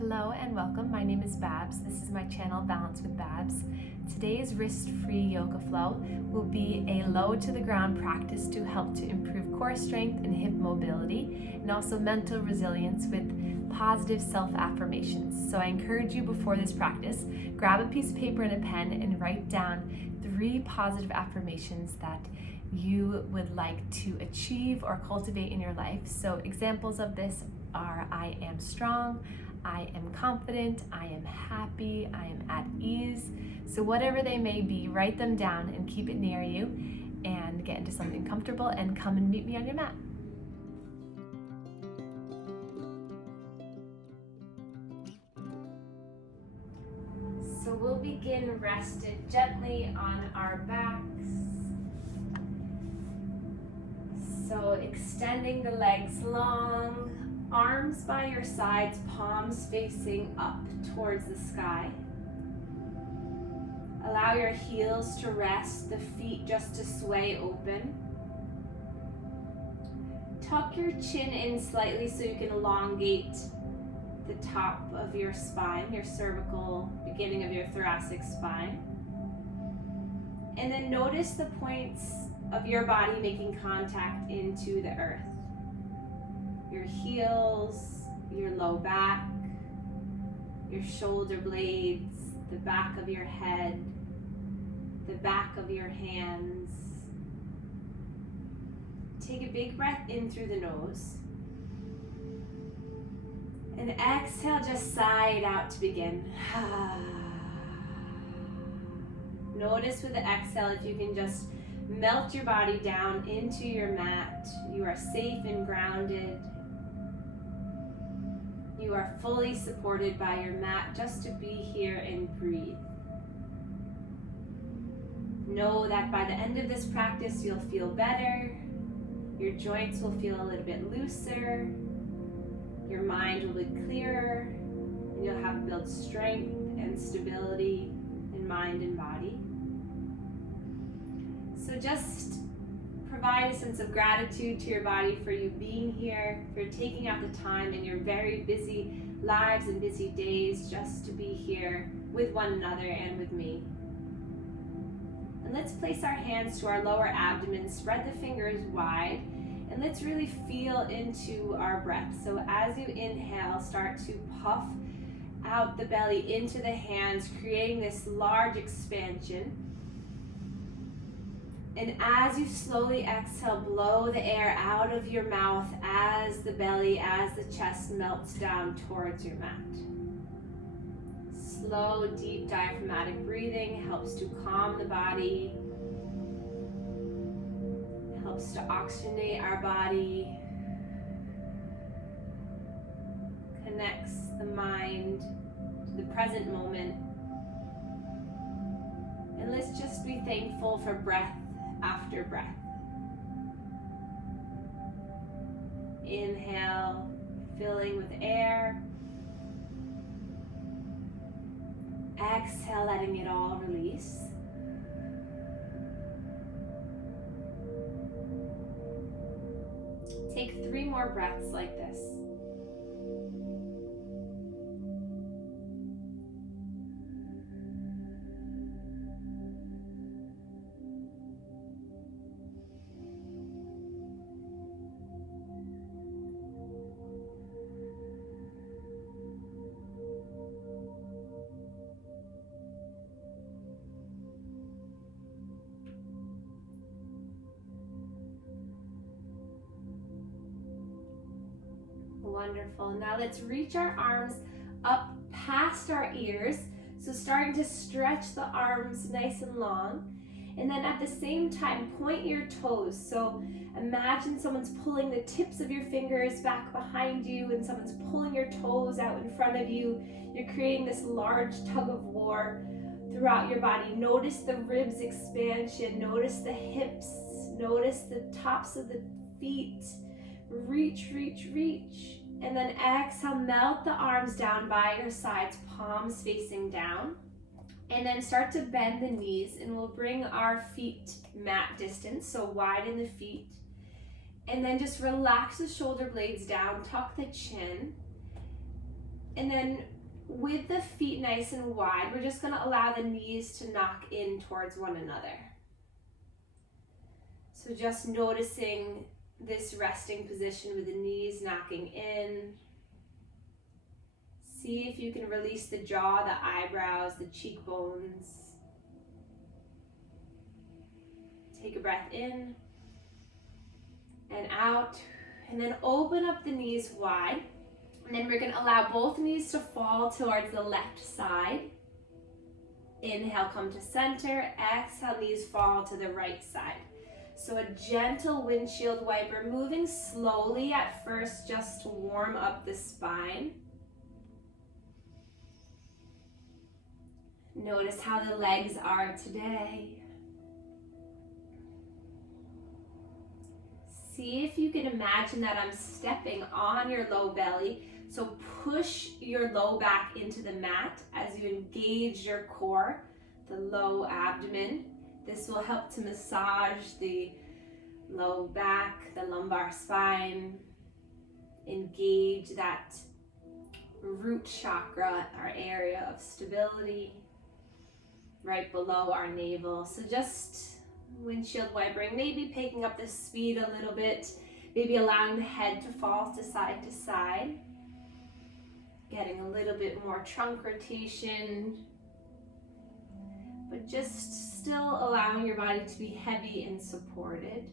Hello and welcome. My name is Babz. This is my channel, Balance with Babz. Today's wrist-free yoga flow will be a low to the ground practice to help to improve core strength and hip mobility, and also mental resilience with positive self-affirmations. So I encourage you before this practice, grab a piece of paper and a pen and write down 3 positive affirmations that you would like to achieve or cultivate in your life. So examples of this are: I am strong, I am confident, I am happy, I am at ease. So whatever they may be, write them down and keep it near you and get into something comfortable and come and meet me on your mat. So we'll begin rested gently on our backs. So extending the legs long, arms by your sides, palms facing up towards the sky. Allow your heels to rest, the feet just to sway open. Tuck your chin in slightly so you can elongate the top of your spine, your cervical, beginning of your thoracic spine. And then notice the points of your body making contact into the earth. Your heels, your low back, your shoulder blades, the back of your head, the back of your hands. Take a big breath in through the nose. And exhale, just sigh it out to begin. Notice with the exhale if you can just melt your body down into your mat. You are safe and grounded. You are fully supported by your mat just to be here and breathe. Know that by the end of this practice, you'll feel better. Your joints will feel a little bit looser. Your mind will be clearer. And you'll have built strength and stability in mind and body. So just provide a sense of gratitude to your body for you being here, for taking out the time in your very busy lives and busy days just to be here with one another and with me. And let's place our hands to our lower abdomen, spread the fingers wide, and let's really feel into our breath. So as you inhale, start to puff out the belly into the hands, creating this large expansion. And as you slowly exhale, blow the air out of your mouth as the belly, as the chest melts down towards your mat. Slow, deep diaphragmatic breathing helps to calm the body, helps to oxygenate our body, connects the mind to the present moment. And let's just be thankful for breath after breath. Inhale, filling with air. Exhale, letting it all release. Take 3 more breaths like this. Wonderful. Now let's reach our arms up past our ears. So starting to stretch the arms nice and long. And then at the same time, point your toes. So imagine someone's pulling the tips of your fingers back behind you and someone's pulling your toes out in front of you. You're creating this large tug of war throughout your body. Notice the ribs expansion. Notice the hips. Notice the tops of the feet. Reach, reach, reach. And then exhale, melt the arms down by your sides, palms facing down. And then start to bend the knees, and we'll bring our feet mat distance, so widen the feet. And then just relax the shoulder blades down, tuck the chin. And then with the feet nice and wide, we're just going to allow the knees to knock in towards one another. So just noticing this resting position with the knees knocking in. See if you can release the jaw, the eyebrows, the cheekbones. Take a breath in and out, and then open up the knees wide. And then we're going to allow both knees to fall towards the left side. Inhale, come to center. Exhale, knees fall to the right side. So a gentle windshield wiper, moving slowly at first just to warm up the spine. Notice how the legs are today. See if you can imagine that I'm stepping on your low belly. So push your low back into the mat as you engage your core, the low abdomen. This will help to massage the low back, the lumbar spine, engage that root chakra, our area of stability, right below our navel. So just windshield wipering, maybe picking up the speed a little bit, maybe allowing the head to fall to side, getting a little bit more trunk rotation, but just still allowing your body to be heavy and supported.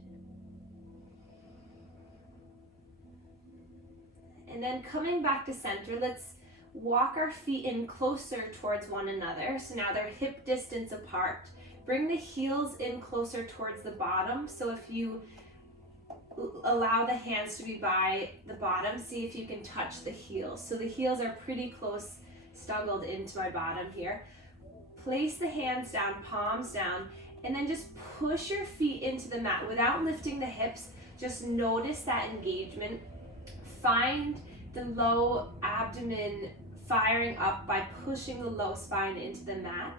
And then coming back to center, let's walk our feet in closer towards one another. So now they're hip distance apart. Bring the heels in closer towards the bottom. So if you allow the hands to be by the bottom, see if you can touch the heels. So the heels are pretty close, snuggled into my bottom here. Place the hands down, palms down, and then just push your feet into the mat without lifting the hips. Just notice that engagement. Find the low abdomen firing up by pushing the low spine into the mat.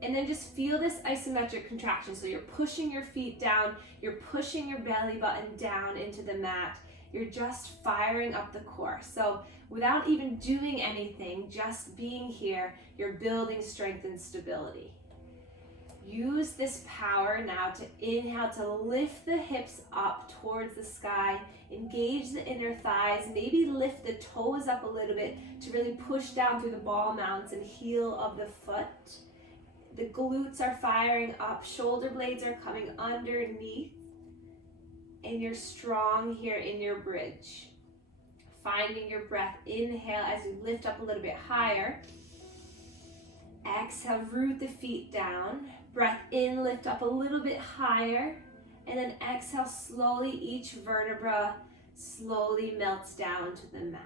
And then just feel this isometric contraction. So you're pushing your feet down, you're pushing your belly button down into the mat. You're just firing up the core. So without even doing anything, just being here, you're building strength and stability. Use this power now to inhale to lift the hips up towards the sky, engage the inner thighs, maybe lift the toes up a little bit to really push down through the ball mounts and heel of the foot. The glutes are firing up, shoulder blades are coming underneath, and you're strong here in your bridge. Finding your breath, inhale as you lift up a little bit higher. Exhale, root the feet down. Breath in, lift up a little bit higher. And then exhale, slowly each vertebra slowly melts down to the mat.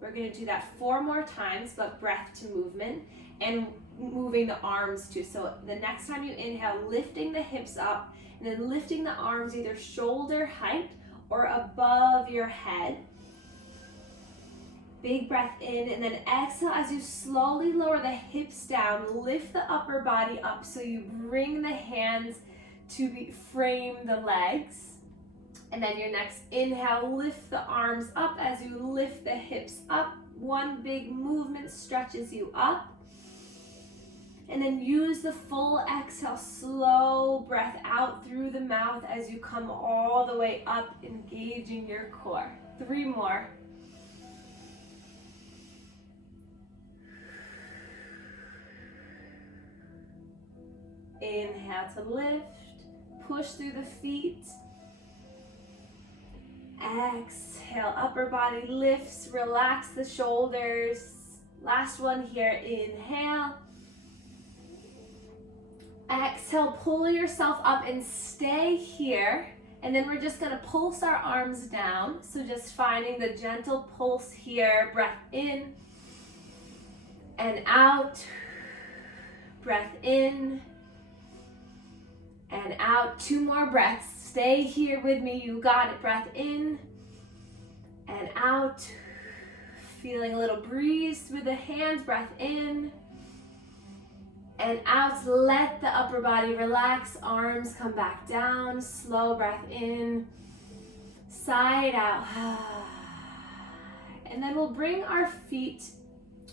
We're going to do that 4 more times, but breath to movement and moving the arms too. So the next time you inhale, lifting the hips up and then lifting the arms either shoulder height or above your head. Big breath in, and then exhale as you slowly lower the hips down, lift the upper body up so you bring the hands to frame the legs. And then your next inhale, lift the arms up as you lift the hips up. One big movement stretches you up. And then use the full exhale, slow breath out through the mouth as you come all the way up, engaging your core. 3 more. Inhale to lift, push through the feet. Exhale, upper body lifts, relax the shoulders. Last one here, inhale. Exhale, pull yourself up and stay here. And then we're just gonna pulse our arms down. So just finding the gentle pulse here. Breath in and out. Breath in and out. 2 more breaths. Stay here with me. You got it. Breath in and out. Feeling a little breeze with the hands. Breath in and out. Let the upper body relax. Arms come back down. Slow breath in. Side out. And then we'll bring our feet,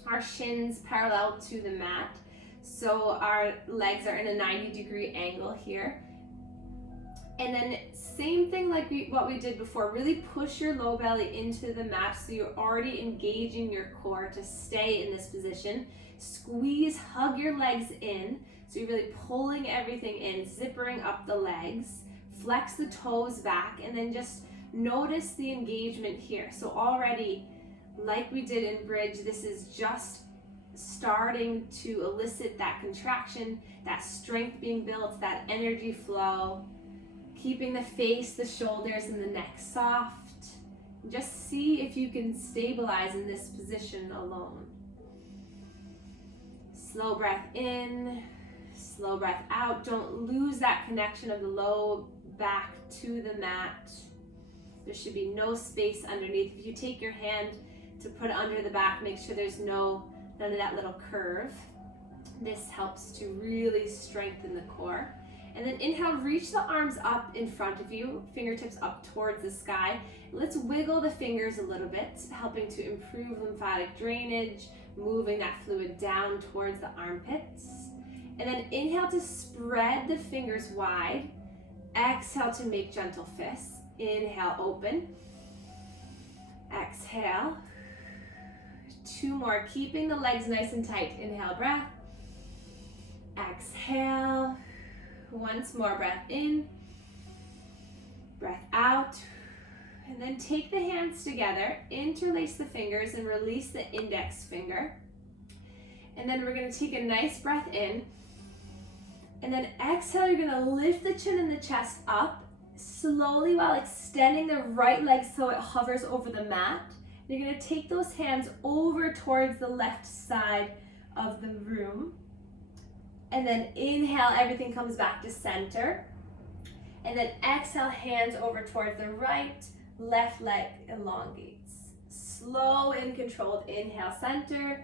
our shins parallel to the mat. So our legs are in a 90-degree angle here. And then same thing like what we did before, really push your low belly into the mat so you're already engaging your core to stay in this position. Squeeze, hug your legs in, so you're really pulling everything in, zippering up the legs. Flex the toes back, and then just notice the engagement here. So already, like we did in bridge, this is just starting to elicit that contraction, that strength being built, that energy flow. Keeping the face, the shoulders, and the neck soft. Just see if you can stabilize in this position alone. Slow breath in, slow breath out. Don't lose that connection of the low back to the mat. There should be no space underneath. If you take your hand to put it under the back, make sure there's none of that little curve. This helps to really strengthen the core. And then inhale, reach the arms up in front of you, fingertips up towards the sky. Let's wiggle the fingers a little bit, helping to improve lymphatic drainage, moving that fluid down towards the armpits. And then inhale to spread the fingers wide. Exhale to make gentle fists. Inhale, open. Exhale. 2 more, keeping the legs nice and tight. Inhale, breath. Exhale. Once more, breath in, breath out, and then take the hands together, interlace the fingers and release the index finger. And then we're going to take a nice breath in, and then exhale, you're going to lift the chin and the chest up, slowly while extending the right leg so it hovers over the mat. You're going to take those hands over towards the left side of the room. And then inhale, everything comes back to center. And then exhale, hands over towards the right, left leg elongates. Slow and controlled inhale, center.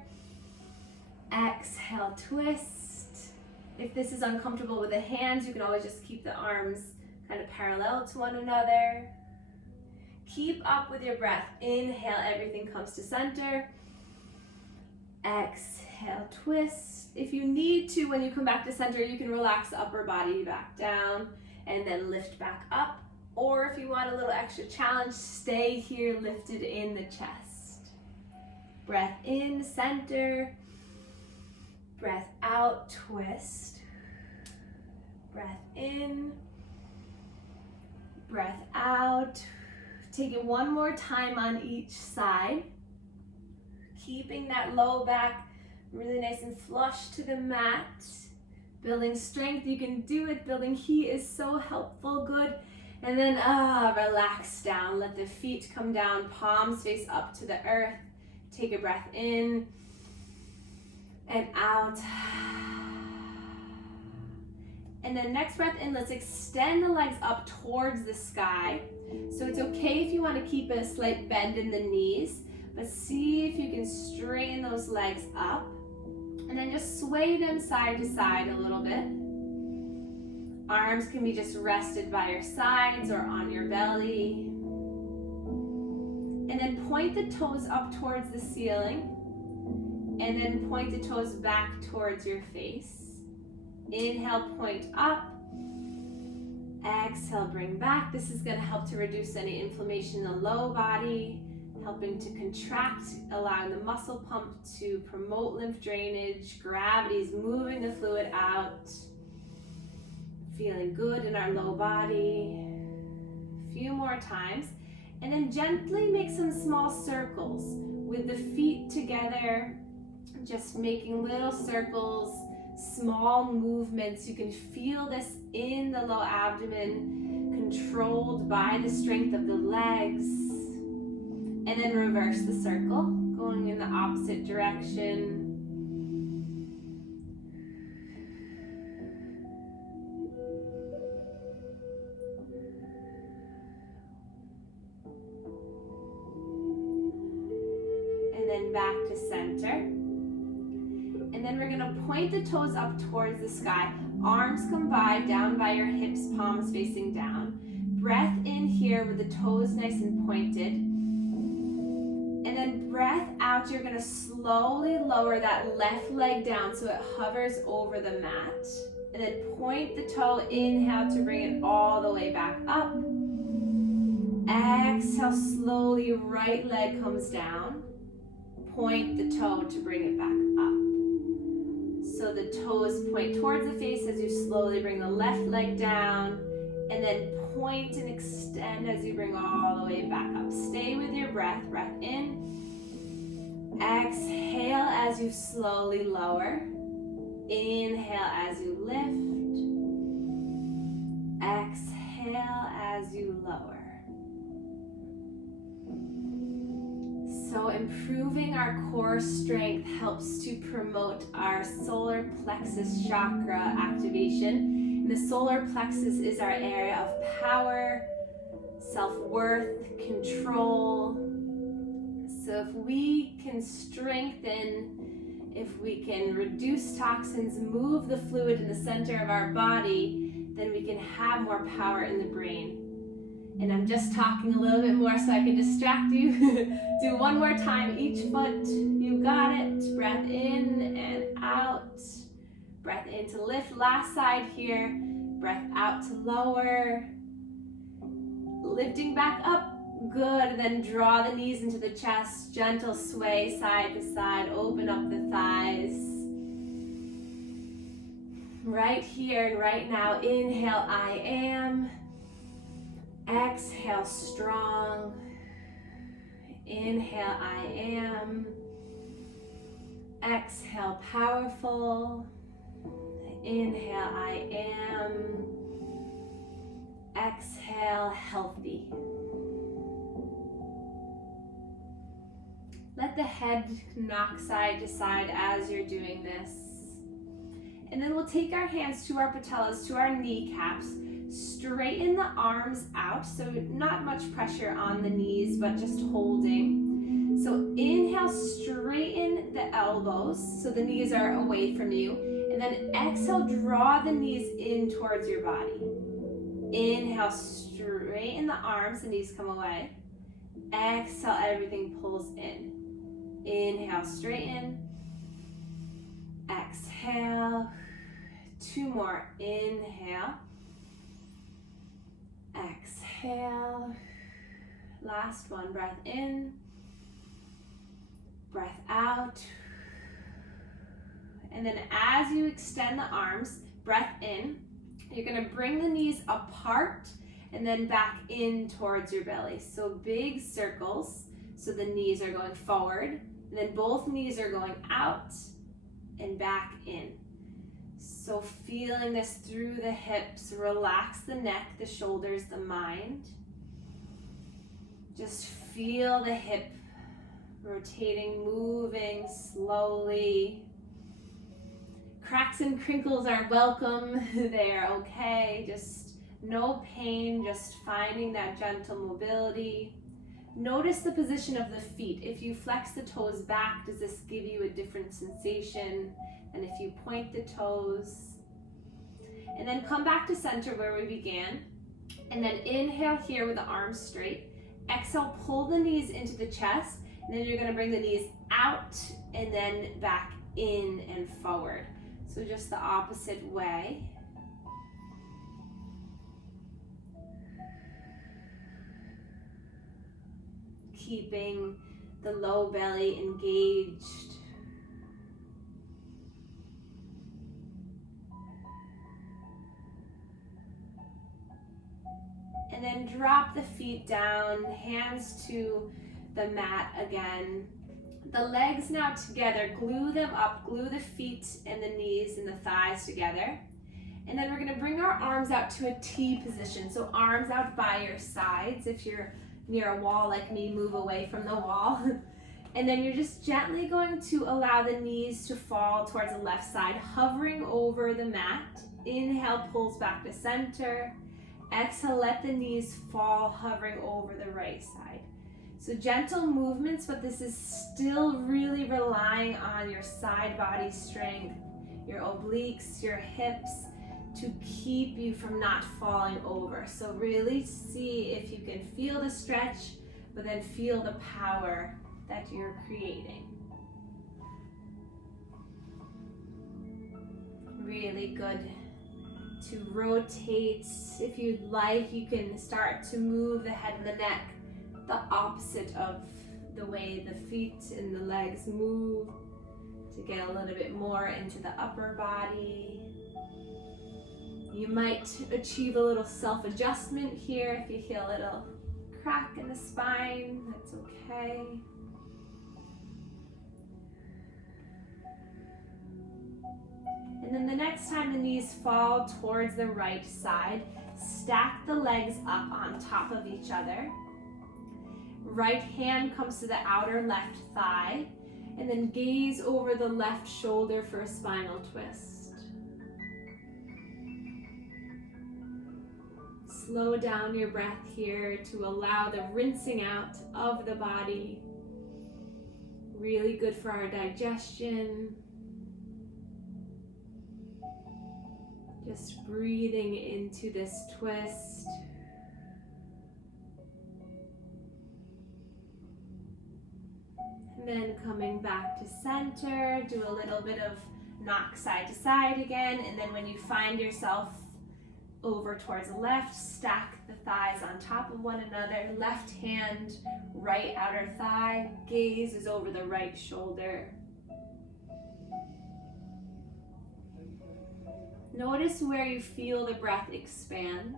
Exhale, twist. If this is uncomfortable with the hands, you can always just keep the arms kind of parallel to one another. Keep up with your breath. Inhale, everything comes to center. Exhale, twist. If you need to, when you come back to center, you can relax the upper body back down and then lift back up. Or if you want a little extra challenge, stay here lifted in the chest. Breath in, center. Breath out, twist. Breath in. Breath out. Take it one more time on each side. Keeping that low back really nice and flush to the mat. Building strength, you can do it. Building heat is so helpful, good. And then relax down. Let the feet come down, palms face up to the earth. Take a breath in and out. And then next breath in, let's extend the legs up towards the sky. So it's okay if you want to keep a slight bend in the knees, but see if you can straighten those legs up. And then just sway them side to side a little bit. Arms can be just rested by your sides or on your belly. And then point the toes up towards the ceiling. And then point the toes back towards your face. Inhale, point up. Exhale, bring back. This is going to help to reduce any inflammation in the low body, helping to contract, allowing the muscle pump to promote lymph drainage. Gravity is moving the fluid out. Feeling good in our low body. A few more times. And then gently make some small circles with the feet together, just making little circles, small movements. You can feel this in the low abdomen, controlled by the strength of the legs. And then reverse the circle, going in the opposite direction. And then back to center. And then we're gonna point the toes up towards the sky. Arms come down by your hips, palms facing down. Breath in here with the toes nice and pointed. And then breath out, you're gonna slowly lower that left leg down so it hovers over the mat. And then point the toe, inhale to bring it all the way back up. Exhale, slowly, right leg comes down. Point the toe to bring it back up. So the toes point towards the face as you slowly bring the left leg down. And then point and extend as you bring all the way back up. Stay with your breath. Breath in. Exhale as you slowly lower. Inhale as you lift. Exhale as you lower. So improving our core strength helps to promote our solar plexus chakra activation. And the solar plexus is our area of power, self-worth, control. So if we can strengthen, if we can reduce toxins, move the fluid in the center of our body, then we can have more power in the brain. And I'm just talking a little bit more so I can distract you. Do one more time, each foot. You got it. Breath in and out. Breath in to lift. Last side here. Breath out to lower. Lifting back up. Good. And then draw the knees into the chest. Gentle sway side to side. Open up the thighs. Right here and right now. Inhale, I am. Exhale, strong. Inhale, I am. Exhale, powerful. Inhale, I am. Exhale, healthy. Let the head knock side to side as you're doing this. And then we'll take our hands to our patellas, to our kneecaps. Straighten the arms out, so not much pressure on the knees, but just holding. So inhale, straighten the elbows, so the knees are away from you. And then exhale, draw the knees in towards your body. Inhale, straighten the arms, the knees come away. Exhale, everything pulls in. Inhale, straighten. Exhale. 2 more. Inhale. Exhale. Last one. Breath in. Breath out. And then as you extend the arms, breath in, you're going to bring the knees apart and then back in towards your belly. So big circles. So the knees are going forward. And then both knees are going out and back in. So feeling this through the hips, relax the neck, the shoulders, the mind. Just feel the hip rotating, moving slowly. Cracks and crinkles are welcome. They are okay. Just no pain, just finding that gentle mobility. Notice the position of the feet. If you flex the toes back, does this give you a different sensation? And if you point the toes, and then come back to center where we began, and then inhale here with the arms straight. Exhale, pull the knees into the chest, and then you're going to bring the knees out and then back in and forward. So just the opposite way. Keeping the low belly engaged. And then drop the feet down, hands to the mat again. The legs now together, glue them up, glue the feet and the knees and the thighs together. And then we're going to bring our arms out to a T position. So arms out by your sides. If you're near a wall like me, move away from the wall. And then you're just gently going to allow the knees to fall towards the left side, hovering over the mat. Inhale, pulls back to center. Exhale, let the knees fall, hovering over the right side. So gentle movements, but this is still really relying on your side body strength, your obliques, your hips, to keep you from not falling over. So really see if you can feel the stretch, but then feel the power that you're creating. Really good to rotate. If you'd like, you can start to move the head and the neck the opposite of the way the feet and the legs move, to get a little bit more into the upper body. You might achieve a little self-adjustment here if you feel a little crack in the spine. That's okay. And then the next time the knees fall towards the right side, stack the legs up on top of each other. Right hand comes to the outer left thigh, and then gaze over the left shoulder for a spinal twist. Slow down your breath here to allow the rinsing out of the body. Really good for our digestion. Just breathing into this twist. And then coming back to center, do a little bit of knock side to side again. And then when you find yourself over towards the left, stack the thighs on top of one another. Left hand, right outer thigh, gaze is over the right shoulder. Notice where you feel the breath expand.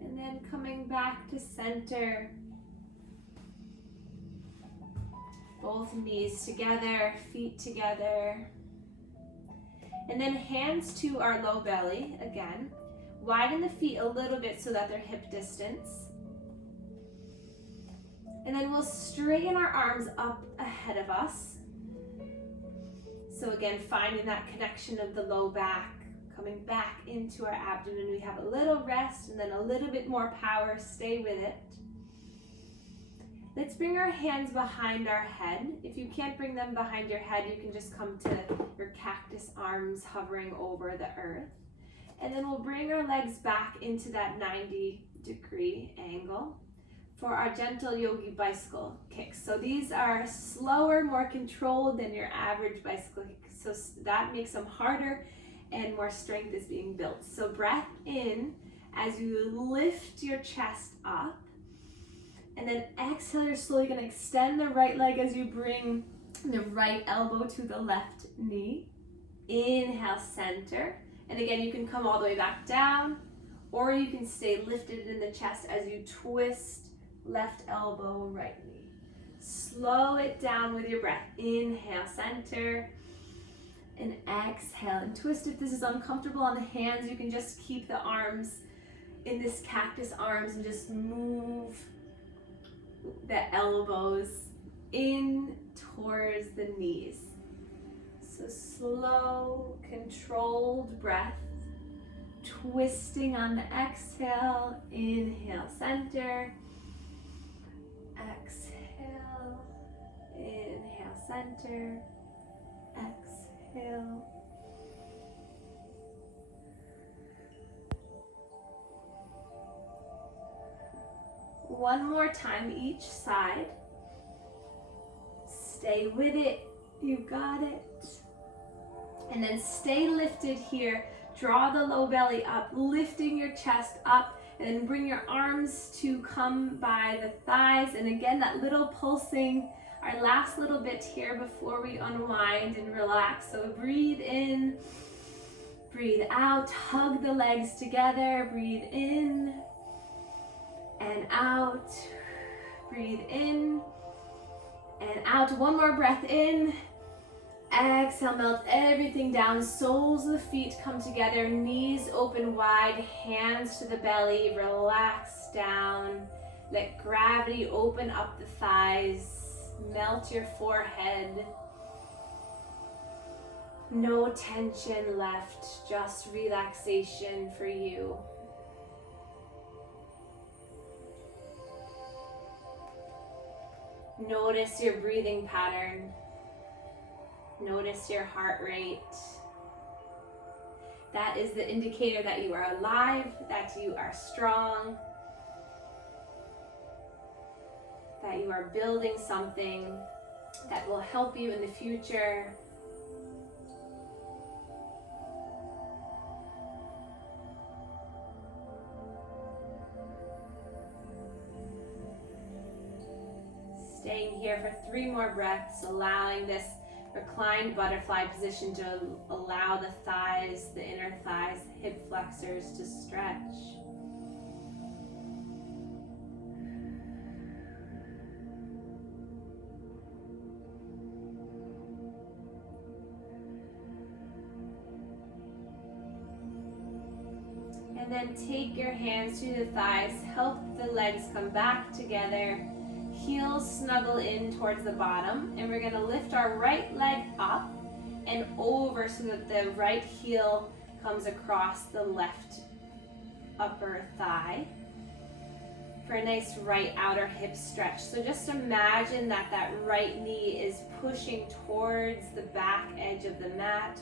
And then coming back to center. Both knees together, feet together. And then hands to our low belly again. Widen the feet a little bit so that they're hip distance. And then we'll straighten our arms up ahead of us. So again, finding that connection of the low back, coming back into our abdomen. We have a little rest and then a little bit more power. Stay with it. Let's bring our hands behind our head. If you can't bring them behind your head, you can just come to your cactus arms hovering over the earth. And then we'll bring our legs back into that 90-degree angle for our gentle yogi bicycle kicks. So these are slower, more controlled than your average bicycle kick. So that makes them harder and more strength is being built. So breath in as you lift your chest up. And then exhale, you're slowly going to extend the right leg as you bring the right elbow to the left knee. Inhale, center. And again, you can come all the way back down, or you can stay lifted in the chest as you twist left elbow, right knee. Slow it down with your breath. Inhale, center. And exhale, and twist. If this is uncomfortable on the hands, you can just keep the arms in this cactus arms and just move the elbows in towards the knees. So slow, controlled breath, twisting on the exhale. Inhale, center. Exhale. Inhale, center. Exhale. One more time each side. Stay with it. You got it. And then stay lifted here. Draw the low belly up, lifting your chest up, and then bring your arms to come by the thighs. And again, that little pulsing, our last little bit here before we unwind and relax. So breathe in, breathe out, hug the legs together, breathe in and out, breathe in and out. One more breath in. Exhale, melt everything down. Soles of the feet come together, knees open wide, hands to the belly, relax down. Let gravity open up the thighs, melt your forehead. No tension left, just relaxation for you. Notice your breathing pattern. Notice your heart rate. That is the indicator that you are alive, that you are strong, that you are building something that will help you in the future. Staying here for 3 more breaths, allowing this reclined butterfly position to allow the thighs, the inner thighs, hip flexors to stretch. And then take your hands through the thighs, help the legs come back together. Heels snuggle in towards the bottom, and we're going to lift our right leg up and over so that the right heel comes across the left upper thigh for a nice right outer hip stretch. So just imagine that that right knee is pushing towards the back edge of the mat.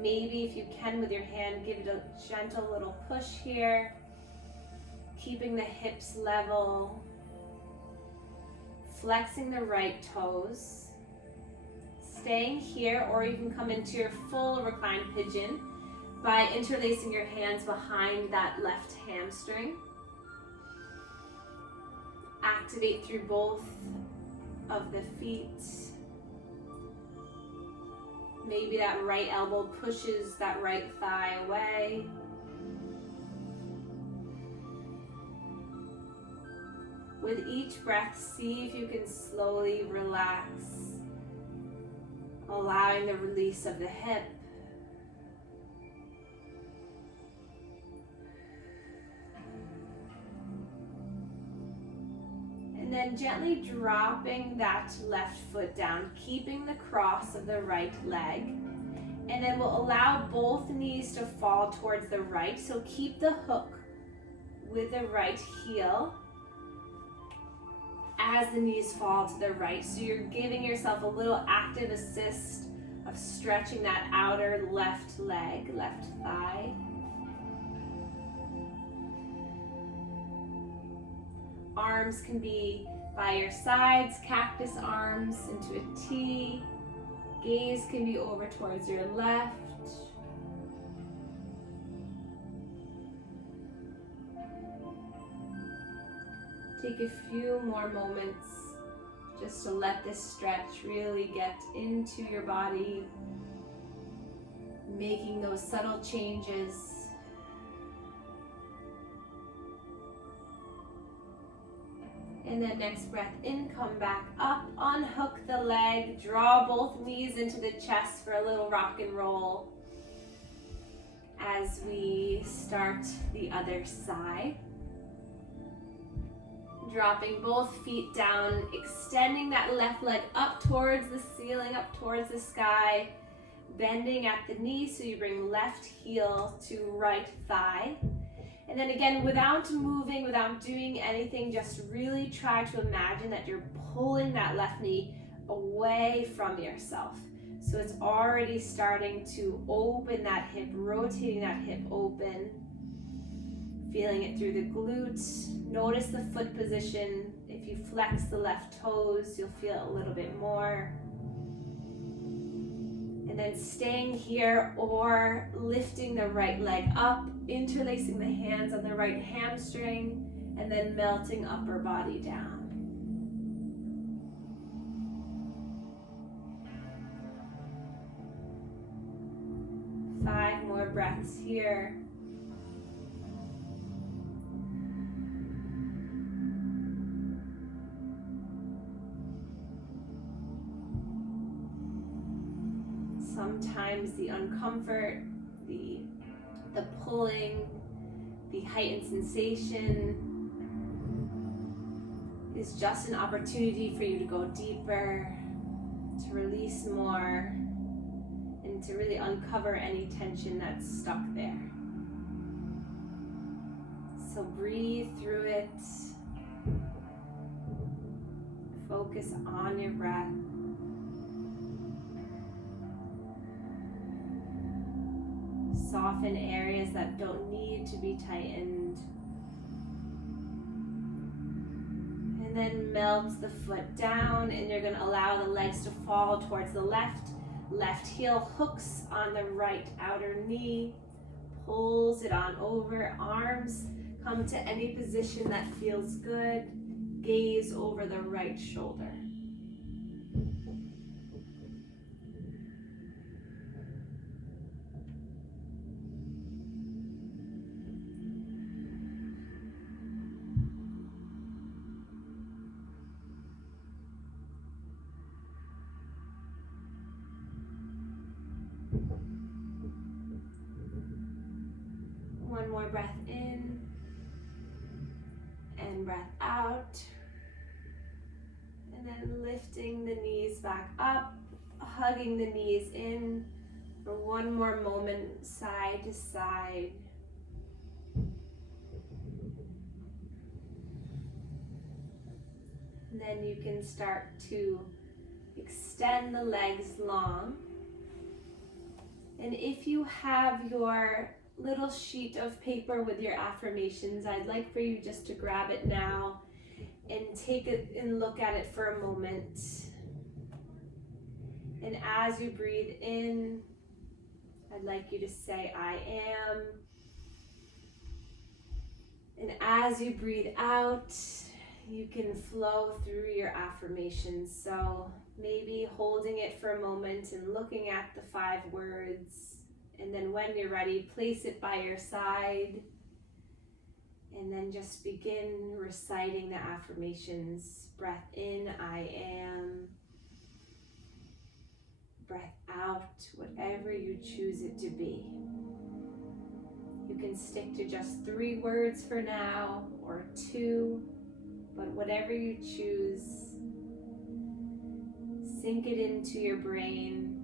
Maybe if you can with your hand, give it a gentle little push here, keeping the hips level. Flexing the right toes, staying here, or you can come into your full reclined pigeon by interlacing your hands behind that left hamstring. Activate through both of the feet. Maybe that right elbow pushes that right thigh away. With each breath, see if you can slowly relax, allowing the release of the hip. And then gently dropping that left foot down, keeping the cross of the right leg. And then we'll allow both knees to fall towards the right. So keep the hook with the right heel as the knees fall to the right. So you're giving yourself a little active assist of stretching that outer left leg, left thigh. Arms can be by your sides, cactus arms into a T. Gaze can be over towards your left. Take a few more moments just to let this stretch really get into your body, making those subtle changes. And then next breath in, come back up, unhook the leg, draw both knees into the chest for a little rock and roll as we start the other side. Dropping both feet down, extending that left leg up towards the ceiling, up towards the sky, bending at the knee so you bring left heel to right thigh. And then again, without moving, without doing anything, just really try to imagine that you're pulling that left knee away from yourself. So it's already starting to open that hip, rotating that hip open. Feeling it through the glutes. Notice the foot position. If you flex the left toes, you'll feel a little bit more. And then staying here or lifting the right leg up, interlacing the hands on the right hamstring, and then melting upper body down. 5 more breaths here. Sometimes the uncomfort, the pulling, the heightened sensation is just an opportunity for you to go deeper, to release more, and to really uncover any tension that's stuck there. So breathe through it. focus on your breath. Soften areas that don't need to be tightened. And then melt the foot down, and you're going to allow the legs to fall towards the left. Left heel hooks on the right outer knee, pulls it on over. Arms come to any position that feels good. Gaze over the right shoulder. One more breath in and breath out. And then lifting the knees back up, hugging the knees in for one more moment, side to side. And then you can start to extend the legs long. And if you have your little sheet of paper with your affirmations, I'd like for you just to grab it now and take it and look at it for a moment. And as you breathe in, I'd like you to say, I am. And as you breathe out, you can flow through your affirmations. So maybe holding it for a moment and looking at the 5 words. And then when you're ready, place it by your side. And then just begin reciting the affirmations. Breath in, I am. Breath out, whatever you choose it to be. You can stick to just 3 words for now, or 2, but whatever you choose, sink it into your brain.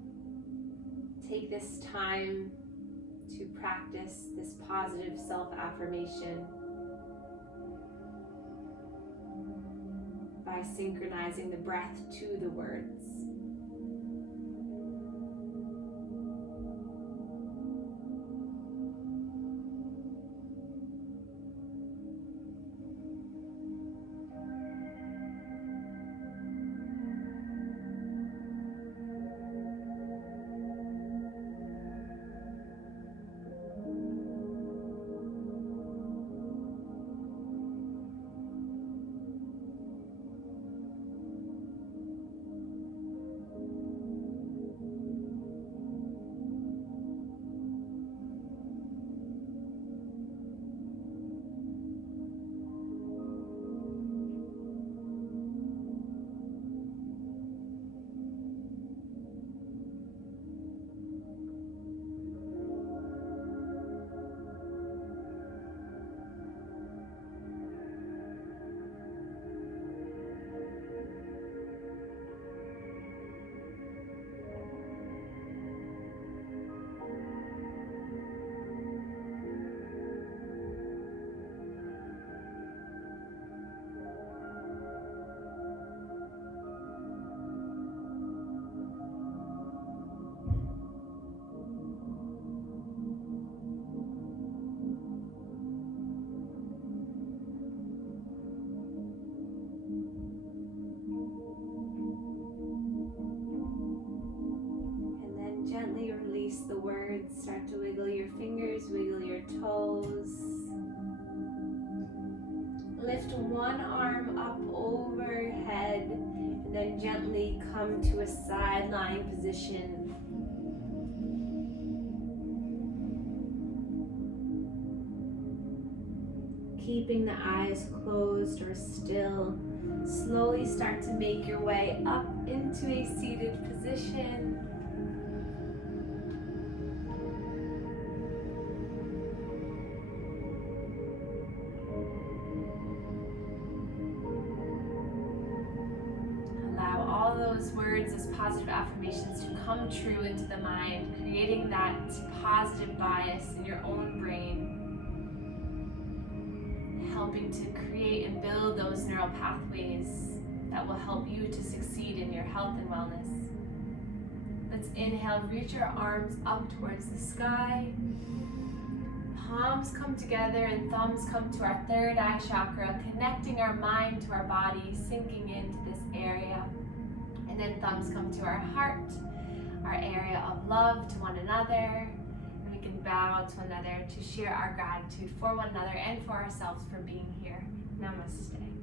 Take this time to practice this positive self-affirmation by synchronizing the breath to the words. Gently release the words. Start to wiggle your fingers, wiggle your toes. Lift one arm up overhead and then gently come to a side lying position. Keeping the eyes closed or still, slowly start to make your way up into a seated position. Those words, those positive affirmations to come true into the mind, creating that positive bias in your own brain, helping to create and build those neural pathways that will help you to succeed in your health and wellness. Let's inhale, reach our arms up towards the sky. Palms come together and thumbs come to our third eye chakra, connecting our mind to our body, sinking into this area. And then thumbs come to our heart, our area of love to one another. And we can bow to one another to share our gratitude for one another and for ourselves for being here. Namaste.